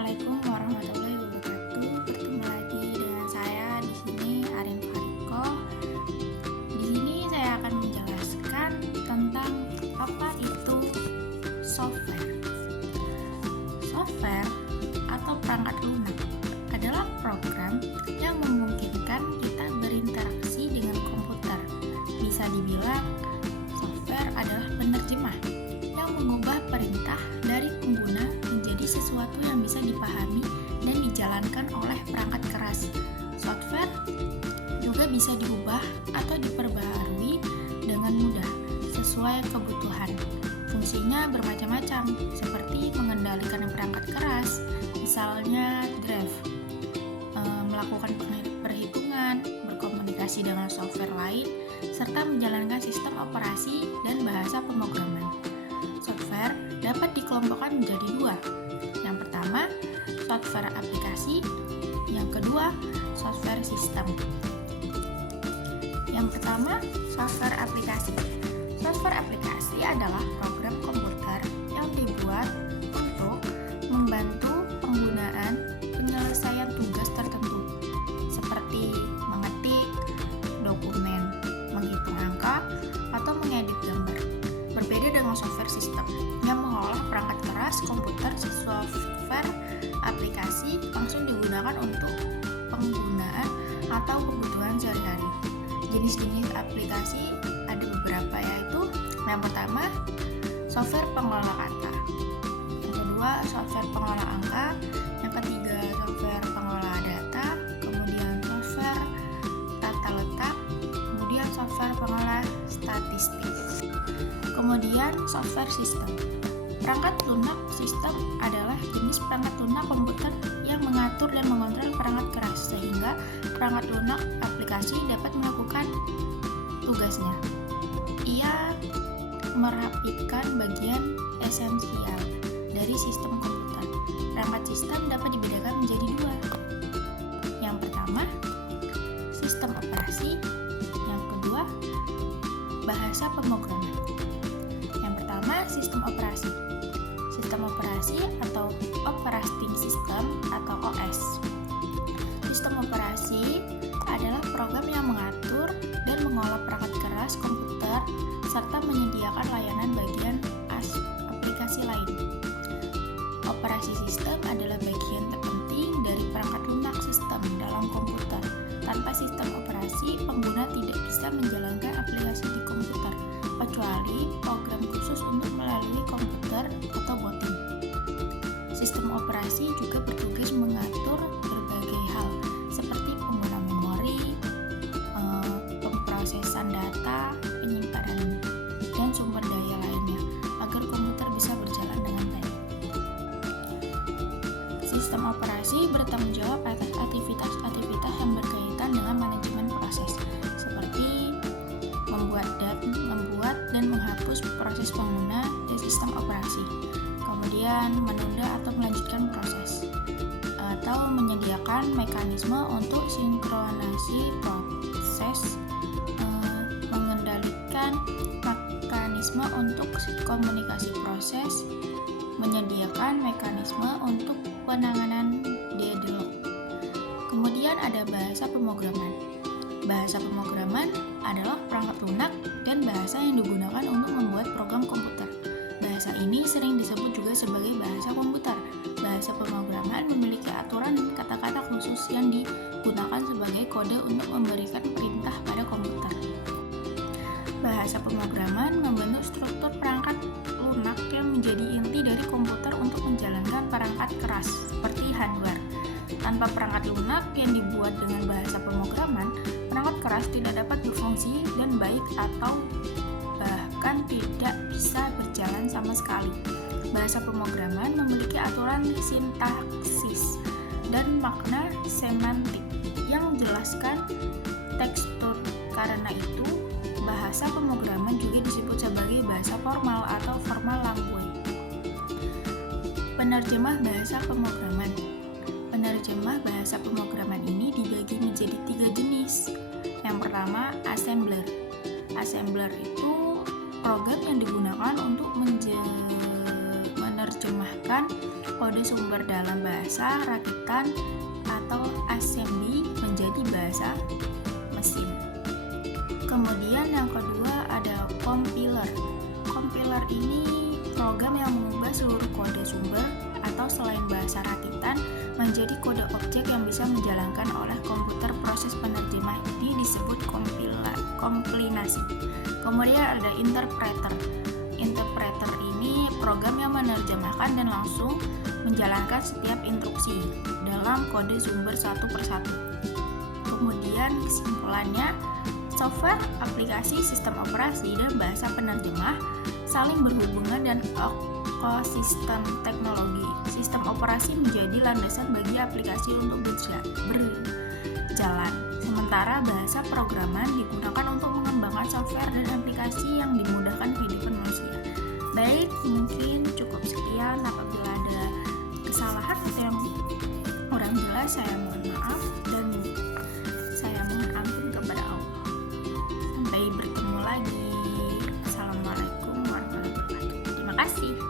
Assalamualaikum warahmatullahi wabarakatuh. Bertemu lagi dengan saya di sini Arin Fariko. Di sini saya akan menjelaskan tentang apa itu software. Software atau perangkat lunak adalah program yang memungkinkan kita berinteraksi dengan komputer. Bisa dibilang software adalah penerjemah yang mengubah perintah dari pengguna menjadi sesuatu yang bisa dipahami dan dijalankan oleh perangkat keras. Software juga bisa diubah atau diperbaharui dengan mudah sesuai kebutuhan. Fungsinya bermacam-macam, seperti mengendalikan perangkat keras, misalnya drive, melakukan perhitungan, berkomunikasi dengan software lain, serta menjalankan sistem operasi dan bahasa pemrograman. Software dapat dikelompokkan menjadi dua. Yang pertama, software aplikasi. Yang kedua, software sistem. Yang pertama, software aplikasi. Software aplikasi adalah program komputer yang dibuat untuk membantu penggunaan penyelesaian tugas tertentu, seperti mengetik dokumen, menghitung angka, atau mengedit gambar. Berbeda dengan software sistem yang mengolah perangkat keras komputer, software aplikasi langsung digunakan untuk penggunaan atau kebutuhan sehari-hari. Jenis-jenis aplikasi ada beberapa, yaitu yang pertama, software pengolah kata. Yang kedua, software pengolah angka. Yang ketiga, software pengolah data. Kemudian software tata letak. Kemudian software pengolah statistik. Kemudian software sistem. Perangkat lunak sistem adalah jenis perangkat lunak komputer yang mengatur dan mengontrol perangkat keras, sehingga perangkat lunak aplikasi dapat melakukan tugasnya. Ia merapikan bagian esensial dari sistem komputer. Perangkat sistem dapat dibedakan menjadi dua. Yang pertama, sistem operasi. Yang kedua, bahasa pemrograman. Sistem operasi. Sistem operasi atau operating system atau OS. Sistem operasi adalah program yang mengatur dan mengolah perangkat keras komputer serta menyediakan layanan bagian aplikasi lain. Operasi sistem adalah bagian terpenting dari perangkat lunak sistem dalam komputer. Tanpa sistem operasi, pengguna tidak bisa menjalankan aplikasi di komputer, kecuali program khusus untuk melalui komputer atau booting. Sistem operasi juga bertugas mengatur berbagai hal, seperti pengguna memori, pemrosesan data, penyimpanan, dan sumber daya lainnya, agar komputer bisa berjalan dengan baik. Sistem operasi bertanggung jawab atas aktivitas-aktivitas yang berkaitan dengan manajemen proses, seperti membuat dan menghapus proses pengguna di sistem operasi, kemudian menunda atau melanjutkan proses, atau menyediakan mekanisme untuk sinkronasi proses, mengendalikan mekanisme untuk komunikasi proses, menyediakan mekanisme untuk penanganan deadlock. Kemudian ada bahasa pemrograman. Bahasa pemrograman adalah perangkat lunak dan bahasa yang digunakan untuk membuat program komputer. Bahasa ini sering disebut juga sebagai bahasa komputer. Bahasa pemrograman memiliki aturan dan kata-kata khusus yang digunakan sebagai kode untuk memberikan perintah pada komputer. Bahasa pemrograman membentuk struktur perangkat lunak yang menjadi inti dari komputer untuk menjalankan perangkat keras, seperti hardware. Tanpa perangkat lunak yang dibuat dengan bahasa pemrograman, perangkat keras tidak dapat berfungsi dan baik atau bahkan tidak bisa berjalan sama sekali. Bahasa pemrograman memiliki aturan sintaksis dan makna semantik yang menjelaskan tekstur. Karena itu, bahasa pemrograman juga disebut sebagai bahasa formal atau formal language. Penerjemah bahasa pemrograman. Penerjemah bahasa pemrograman ini dibagi menjadi 3 jenis. Yang pertama, assembler. Assembler itu program yang digunakan untuk menerjemahkan kode sumber dalam bahasa rakitan atau assembly menjadi bahasa mesin. Kemudian yang kedua ada compiler. Compiler ini program yang mengubah seluruh kode sumber atau selain bahasa rakitan menjadi kode objek yang bisa menjalankan oleh komputer proses penerjemah. Ini disebut kompilasi. Kemudian ada interpreter. Interpreter ini program yang menerjemahkan dan langsung menjalankan setiap instruksi dalam kode sumber satu persatu. Kemudian kesimpulannya, software, aplikasi, sistem operasi, dan bahasa penerjemah saling berhubungan dan ekosistem teknologi. Sistem operasi menjadi landasan bagi aplikasi untuk berjalan. Sementara bahasa programan digunakan untuk mengembangkan software dan aplikasi yang dimudahkan kehidupan manusia. Baik, mungkin cukup sekian. Apabila ada kesalahan atau yang kurang jelas, saya mohon maaf dan saya mohon ampun kepada Allah. Sampai bertemu lagi. Assalamualaikum warahmatullahi wabarakatuh. Terima kasih.